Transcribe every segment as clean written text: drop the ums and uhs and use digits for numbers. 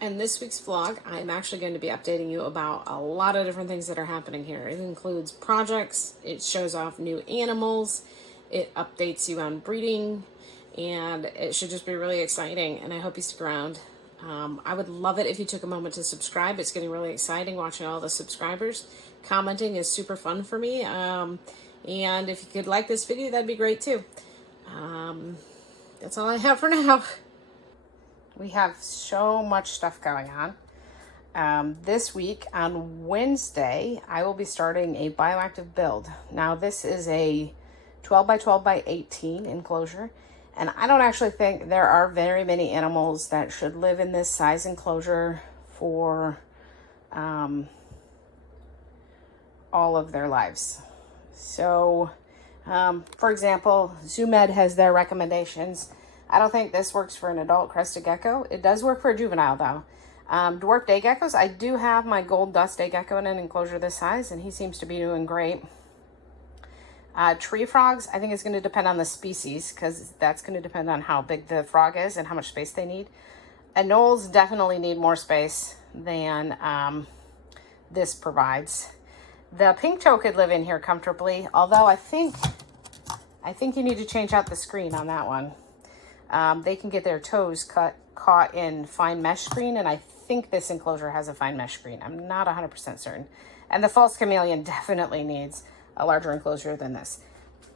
And this week's vlog, I'm actually going to be updating you about a lot of different things that are happening here. It includes projects, it shows off new animals, it updates you on breeding, and it should just be really exciting, and I hope you stick around. I would love it if you took a moment to subscribe. It's getting really exciting watching all the subscribers. Commenting is super fun for me, and if you could like this video, that'd be great too. That's all I have for now. We have so much stuff going on. This week on Wednesday, I will be starting a bioactive build. Now this is a 12 by 12 by 18 enclosure, and I don't actually think there are very many animals that should live in this size enclosure for all of their lives. So for example, ZooMed has their recommendations. I don't think this works for an adult crested gecko. It does work for a juvenile though. Dwarf day geckos, I do have my gold dust day gecko in an enclosure this size, and he seems to be doing great. Tree frogs, I think it's going to depend on the species, because that's going to depend on how big the frog is and how much space they need. Anoles definitely need more space than this provides. The pink toe could live in here comfortably, although I think you need to change out the screen on that one. They can get their toes caught in fine mesh screen, and I think this enclosure has a fine mesh screen. I'm not 100% certain. And the false chameleon definitely needs a larger enclosure than this.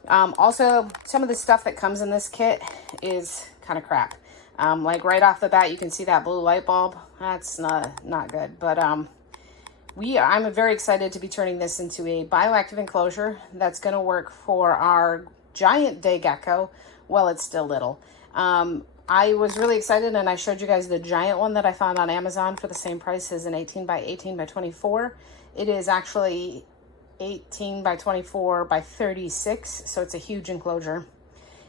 Also, some of the stuff that comes in this kit is kind of crap. Like right off the bat, you can see that blue light bulb. That's not good. But I'm very excited to be turning this into a bioactive enclosure that's going to work for our giant day gecko while it's still little. I was really excited, and I showed you guys the giant one that I found on Amazon for the same price as an 18 by 18 by 24. It is actually 18 by 24 by 36, so it's a huge enclosure,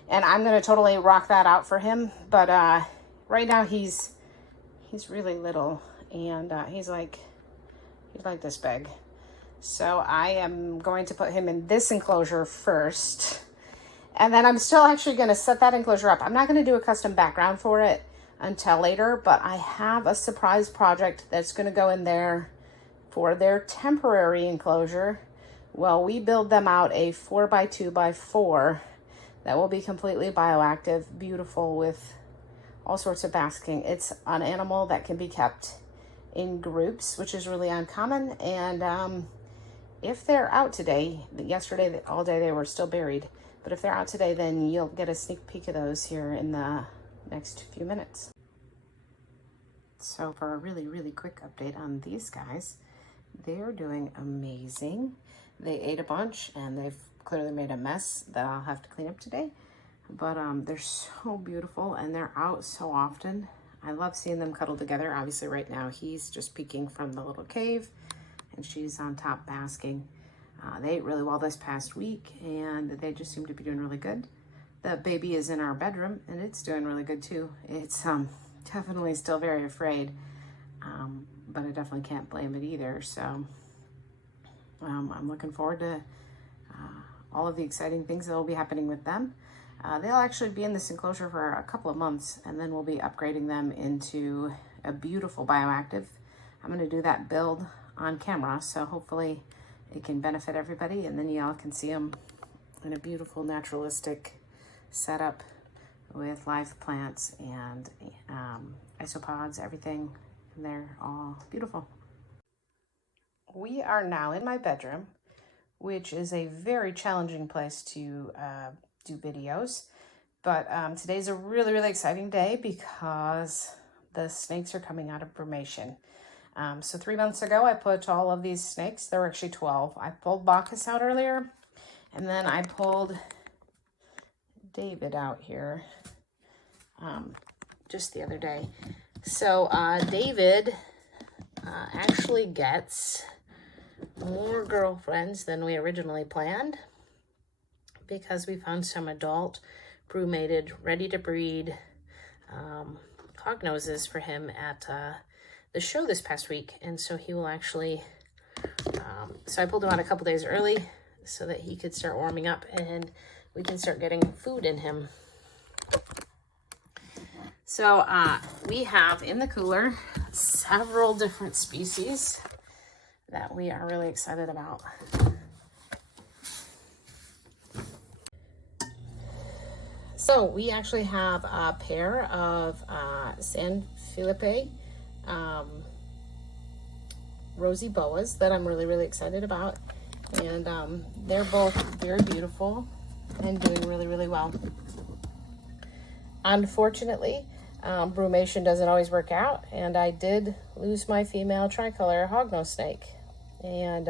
and I'm going to totally rock that out for him. But right now he's really little, and he's like this big, so I am going to put him in this enclosure first, and then I'm still actually going to set that enclosure up. I'm not going to do a custom background for it until later, but I have a surprise project that's going to go in there for their temporary enclosure. Well, we build them out a 4 by 2 by 4 that will be completely bioactive, beautiful, with all sorts of basking. It's an animal that can be kept in groups, which is really uncommon. And if they're out today, yesterday all day they were still buried, but if they're out today, then you'll get a sneak peek of those here in the next few minutes. So for a really, really quick update on these guys, they're doing amazing. They ate a bunch, and they've clearly made a mess that I'll have to clean up today. But they're so beautiful, and they're out so often. I love seeing them cuddle together. Obviously right now he's just peeking from the little cave, and she's on top basking. They ate really well this past week, and they just seem to be doing really good. The baby is in our bedroom, and it's doing really good too. It's definitely still very afraid, but I definitely can't blame it either. So I'm looking forward to all of the exciting things that will be happening with them. They'll actually be in this enclosure for a couple of months, and then we'll be upgrading them into a beautiful bioactive. I'm going to do that build on camera, so hopefully it can benefit everybody, and then y'all can see them in a beautiful naturalistic setup with live plants and isopods, everything, and they're all beautiful. We are now in my bedroom, which is a very challenging place to do videos, but today's a really, really exciting day because the snakes are coming out of brumation. So 3 months ago, I put all of these snakes, there were actually 12. I pulled Bacchus out earlier, and then I pulled David out here just the other day. So David actually gets more girlfriends than we originally planned, because we found some adult, brumated, ready to breed Hognoses for him at the show this past week. And so he will actually, so I pulled him out a couple days early so that he could start warming up and we can start getting food in him. So we have in the cooler several different species that we are really excited about. So we actually have a pair of San Felipe rosy boas that I'm really excited about. And they're both very beautiful and doing really well. Unfortunately, brumation doesn't always work out, and I did lose my female tricolor hognose snake. And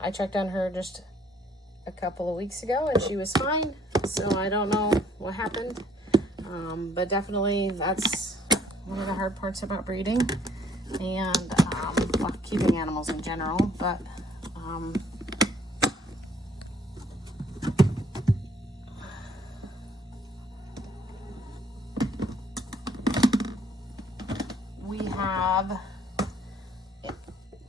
I checked on her just a couple of weeks ago and she was fine, so I don't know what happened, but definitely that's one of the hard parts about breeding and well, keeping animals in general. But we have,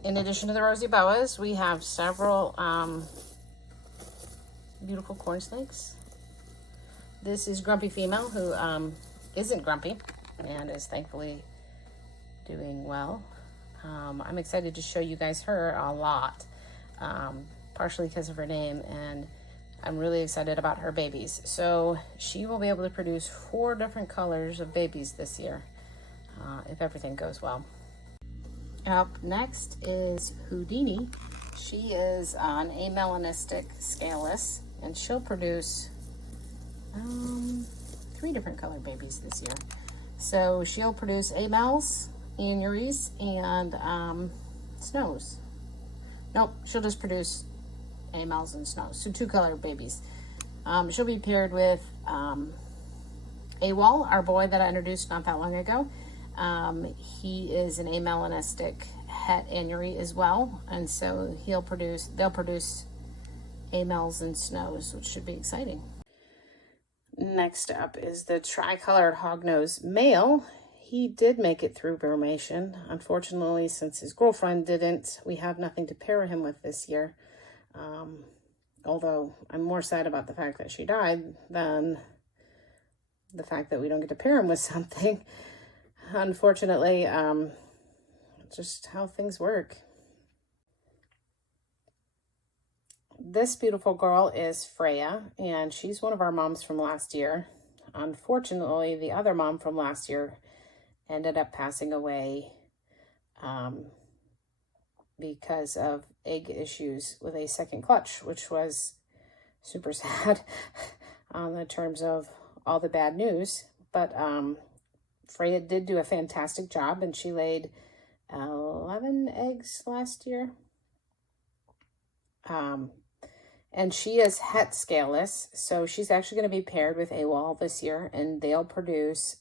in addition to the rosy boas, we have several beautiful corn snakes. This is Grumpy Female, who isn't grumpy and is thankfully doing well. I'm excited to show you guys her a lot, partially because of her name, and I'm really excited about her babies. So she will be able to produce 4 different colors of babies this year, if everything goes well. Up next is Houdini. She is an amelanistic scaleless, and she'll produce 3 different color babies this year. So she'll produce amels, anuries, and snows. Nope, she'll just produce amels and snows. So 2 color babies. She'll be paired with AWOL, our boy that I introduced not that long ago. He is an amelanistic het anuary as well, and so they'll produce amels and snows, which should be exciting. Next up is the tricolored hognose male. He did make it through brumation. Unfortunately, since his girlfriend didn't, we have nothing to pair him with this year. Although I'm more sad about the fact that she died than the fact that we don't get to pair him with something. Unfortunately, just how things work. This beautiful girl is Freya, and she's one of our moms from last year. Unfortunately, the other mom from last year ended up passing away because of egg issues with a second clutch, which was super sad on the terms of all the bad news. But Freya did do a fantastic job, and she laid 11 eggs last year. And she is het scaleless, so she's actually going to be paired with AWOL this year, and they'll produce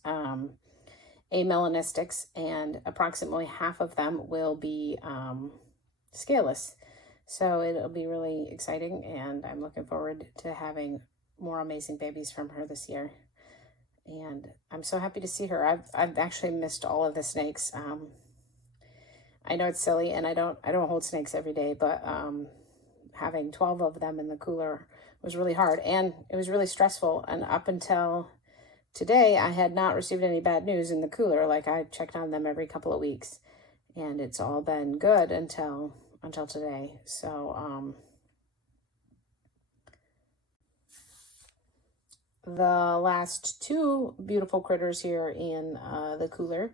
amelanistics, and approximately half of them will be scaleless. So it'll be really exciting, and I'm looking forward to having more amazing babies from her this year. And I'm so happy to see her. I've actually missed all of the snakes. I know it's silly, and I don't hold snakes every day, but having 12 of them in the cooler was really hard, and it was really stressful. And up until today, I had not received any bad news in the cooler. Like, I checked on them every couple of weeks, and it's all been good until today. So the last 2 beautiful critters here in the cooler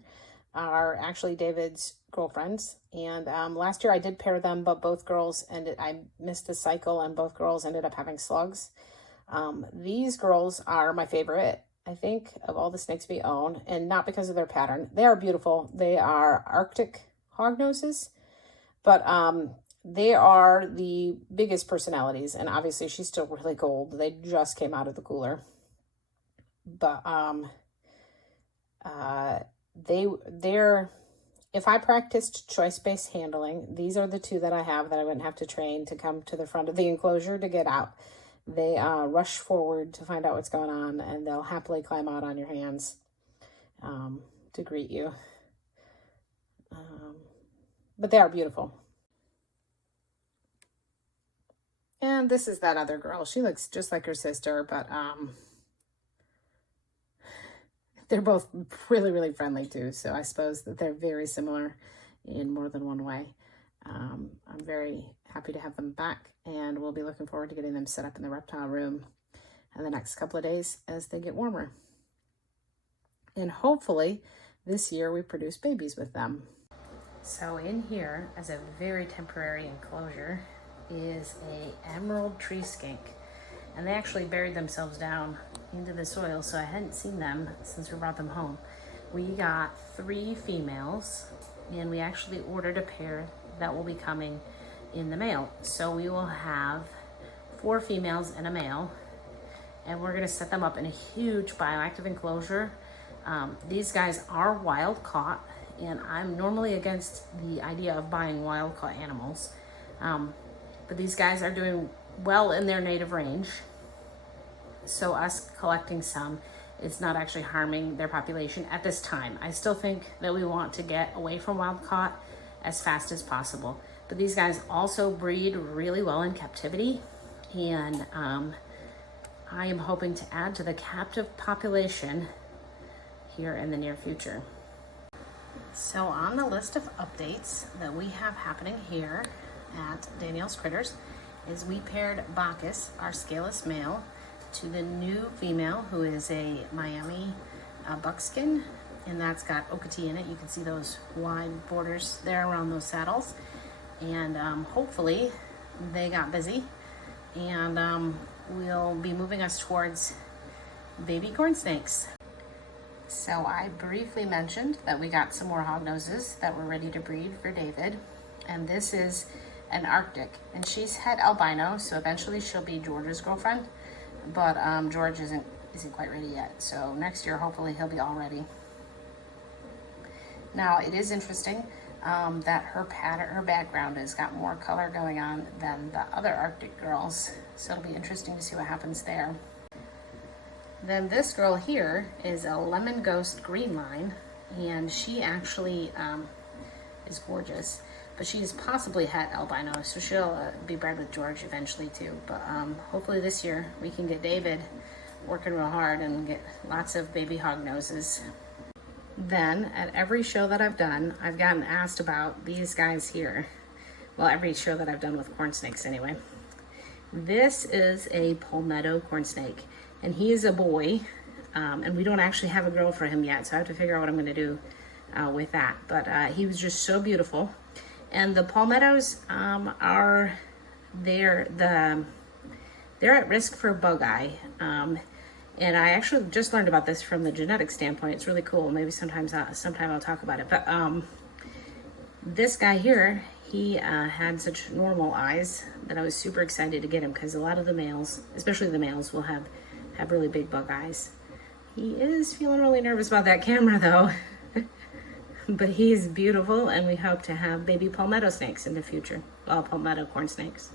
are actually David's girlfriends, and last year I did pair them, but both girls I missed the cycle, and both girls ended up having slugs. These girls are my favorite, I think, of all the snakes we own, and not because of their pattern. They are beautiful. They are Arctic hognoses, but they are the biggest personalities, and obviously she's still really cold. They just came out of the cooler, but they're, if I practiced choice-based handling, these are the 2 that I have that I wouldn't have to train to come to the front of the enclosure to get out. They rush forward to find out what's going on, and they'll happily climb out on your hands to greet you. But they are beautiful. And this is that other girl. She looks just like her sister, but they're both really, really friendly too. So I suppose that they're very similar in more than one way. I'm very happy to have them back, and we'll be looking forward to getting them set up in the reptile room in the next couple of days as they get warmer. And hopefully this year we produce babies with them. So in here, as a very temporary enclosure, is a emerald tree skink. And they actually buried themselves down into the soil, so I hadn't seen them since we brought them home. We got 3 females, and we actually ordered a pair that will be coming in the mail. So we will have 4 females and a male, and we're gonna set them up in a huge bioactive enclosure. These guys are wild caught, and I'm normally against the idea of buying wild caught animals. But these guys are doing well in their native range. So us collecting some is not actually harming their population at this time. I still think that we want to get away from wild caught as fast as possible. But these guys also breed really well in captivity. And I am hoping to add to the captive population here in the near future. So on the list of updates that we have happening here at Danelle's Critters is we paired Bacchus, our scaleless male, to the new female, who is a Miami buckskin, and that's got Okatee in it. You can see those wide borders there around those saddles. And hopefully they got busy, and we'll be moving us towards baby corn snakes. So I briefly mentioned that we got some more Hognoses that were ready to breed for David, and this is an Arctic, and she's het albino, so eventually she'll be George's girlfriend, but George isn't quite ready yet, so next year hopefully he'll be all ready. Now it is interesting that her background has got more color going on than the other Arctic girls, so it'll be interesting to see what happens there. Then this girl here is a lemon ghost green line, and she actually is gorgeous, but she's possibly het albino, so she'll be bred with George eventually too. But hopefully this year we can get David working real hard and get lots of baby Hognoses. Then at every show that I've done, I've gotten asked about these guys here. Well, every show that I've done with corn snakes anyway. This is a palmetto corn snake, and he is a boy, and we don't actually have a girl for him yet, so I have to figure out what I'm going to do with that. But he was just so beautiful. And the palmettos they're at risk for bug eye. And I actually just learned about this from the genetic standpoint. It's really cool. Maybe sometime I'll talk about it. But this guy here, he had such normal eyes that I was super excited to get him, because a lot of the males, especially the males, will have really big bug eyes. He is feeling really nervous about that camera though. But he's beautiful, and we hope to have baby palmetto snakes in the future. Well, palmetto corn snakes.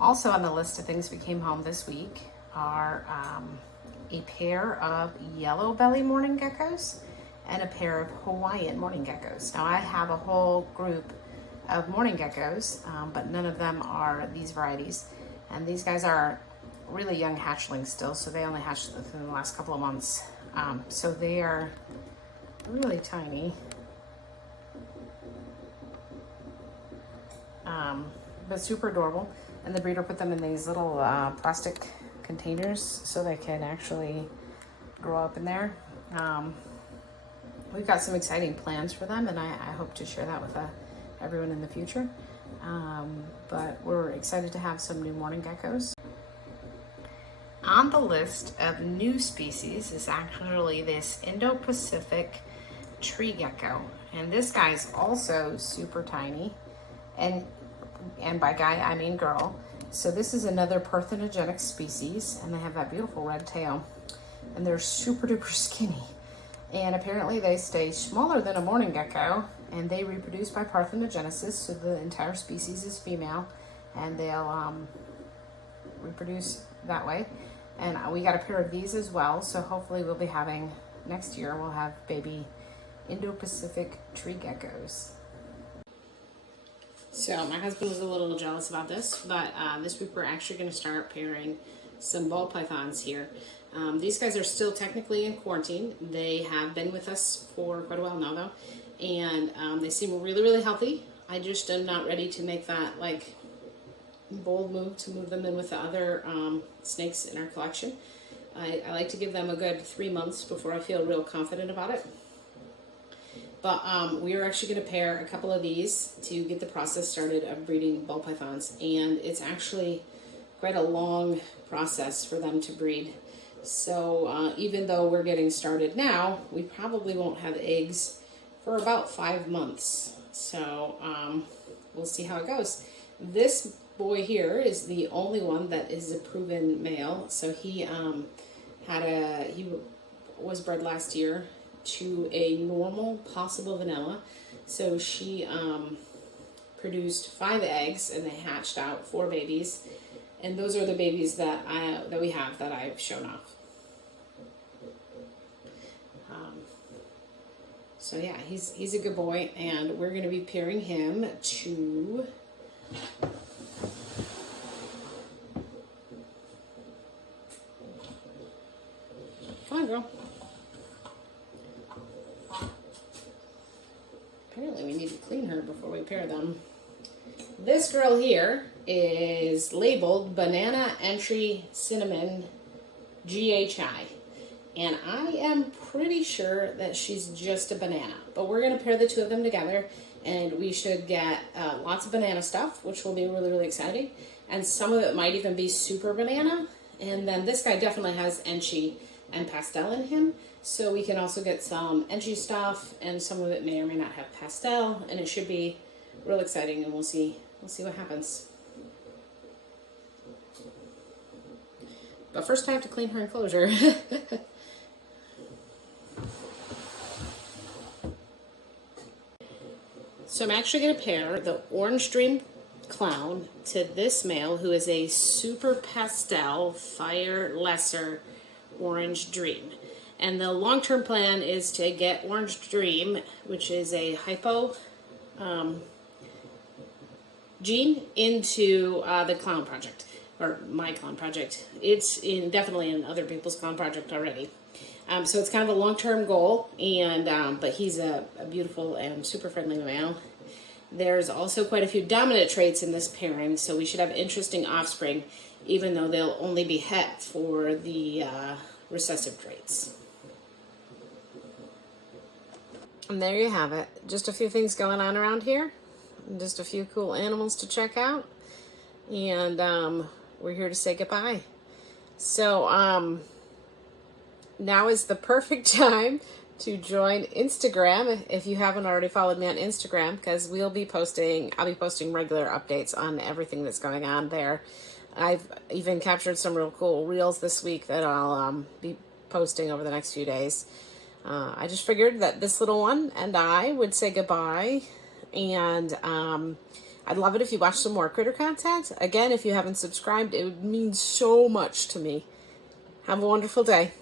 Also on the list of things we came home this week are a pair of yellow belly mourning geckos and a pair of Hawaiian mourning geckos. Now I have a whole group of mourning geckos, but none of them are these varieties. And these guys are really young hatchlings still, so they only hatched within the last couple of months. So they are really tiny, but super adorable. And the breeder put them in these little plastic containers so they can actually grow up in there. We've got some exciting plans for them, and I hope to share that with everyone in the future. But we're excited to have some new mourning geckos. On the list of new species is actually this Indo-Pacific tree gecko, and this guy's also super tiny, and by guy I mean girl. So this is another parthenogenic species, and they have that beautiful red tail, and they're super duper skinny, and apparently they stay smaller than a mourning gecko, and they reproduce by parthenogenesis, so the entire species is female, and they'll reproduce that way. And we got a pair of these as well, so hopefully we'll be having, next year we'll have baby Indo-Pacific tree geckos. So my husband was a little jealous about this, but this week we're actually going to start pairing some ball pythons here. These guys are still technically in quarantine. They have been with us for quite a while now, though, and they seem really, really healthy. I just am not ready to make that like bold move to move them in with the other snakes in our collection. I like to give them a good 3 months before I feel real confident about it. But we are actually going to pair a couple of these to get the process started of breeding ball pythons, and it's actually quite a long process for them to breed. So even though we're getting started now, we probably won't have eggs for about 5 months. So we'll see how it goes. This boy here is the only one that is a proven male. So he he was bred last year to a normal possible vanilla. So she produced 5 eggs and they hatched out 4 babies. And those are the babies that we have that I've shown off. So yeah, he's a good boy, and we're going to be pairing him to come on, girl. Apparently we need to clean her before we pair them. This girl here is labeled Banana Entry Cinnamon GHI. And I am pretty sure that she's just a banana. But we're going to pair the two of them together, and we should get lots of banana stuff, which will be really, really exciting. And some of it might even be super banana. And then this guy definitely has Enchi and pastel in him. So we can also get some Enchi stuff, and some of it may or may not have pastel. And it should be real exciting, and we'll see what happens. But first I have to clean her enclosure. So I'm actually going to pair the Orange Dream Clown to this male, who is a super pastel Fire Lesser Orange Dream. And the long-term plan is to get Orange Dream, which is a hypo gene, into the clown project, or my clown project. It's definitely in other people's clown project already. So it's kind of a long-term goal, and but he's a beautiful and super friendly male. There's also quite a few dominant traits in this pairing, so we should have interesting offspring, even though they'll only be het for the recessive traits. And there you have it. Just a few things going on around here. Just a few cool animals to check out. And we're here to say goodbye. So now is the perfect time to join Instagram if you haven't already followed me on Instagram, because I'll be posting regular updates on everything that's going on there. I've even captured some real cool reels this week that I'll be posting over the next few days. I just figured that this little one and I would say goodbye, and I'd love it if you watch some more critter content. Again, if you haven't subscribed, it would mean so much to me. Have a wonderful day.